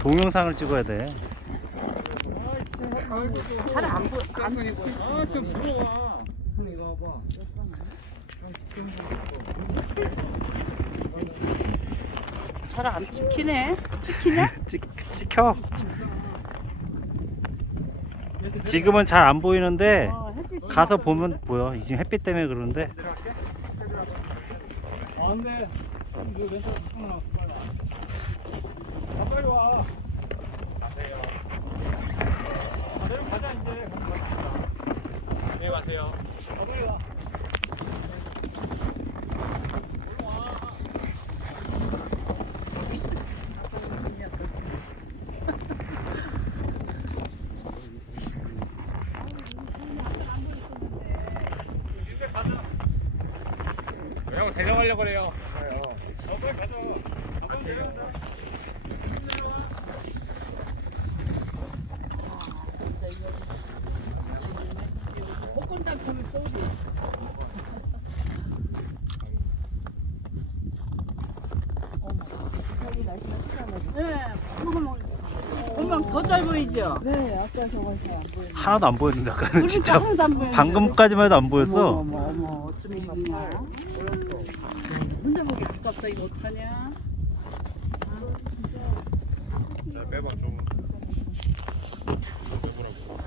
동영상을 찍어야 돼. 잘안 보. 안 아좀 들어와. 잘안 찍히네. 찍히냐? 찍, 찍혀. 지금은 잘 안 보이는데 어, 가서 보면 보여. 지금 햇빛 때문에 그러는데 안돼. 그 왼쪽 하나 나왔어 빨리. 아 빨리 와. 가세요. 아 내려 가자 이제. 네. 아 빨리 와. 형 데려가려고 그래요. 어, 빨리 가자. 아, 빨리 내려가자. 네, 하나도 안 보였는데 아까는 진짜 하나도 안 보였는데. 방금까지만 해도 안 보였어. 어머, 어머, 어머, 어쩜 이기냐. 이거 어떡하냐. 아, 네, 빼봐 좀. 빼보라고.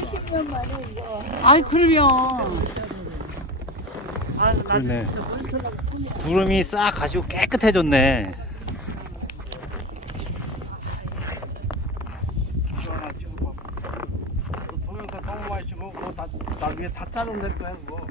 70년 만에 이거 아이 그러면 그러네. 구름이 싹 가시고 깨끗해졌네. 다, 자르면 될 거야, 그거.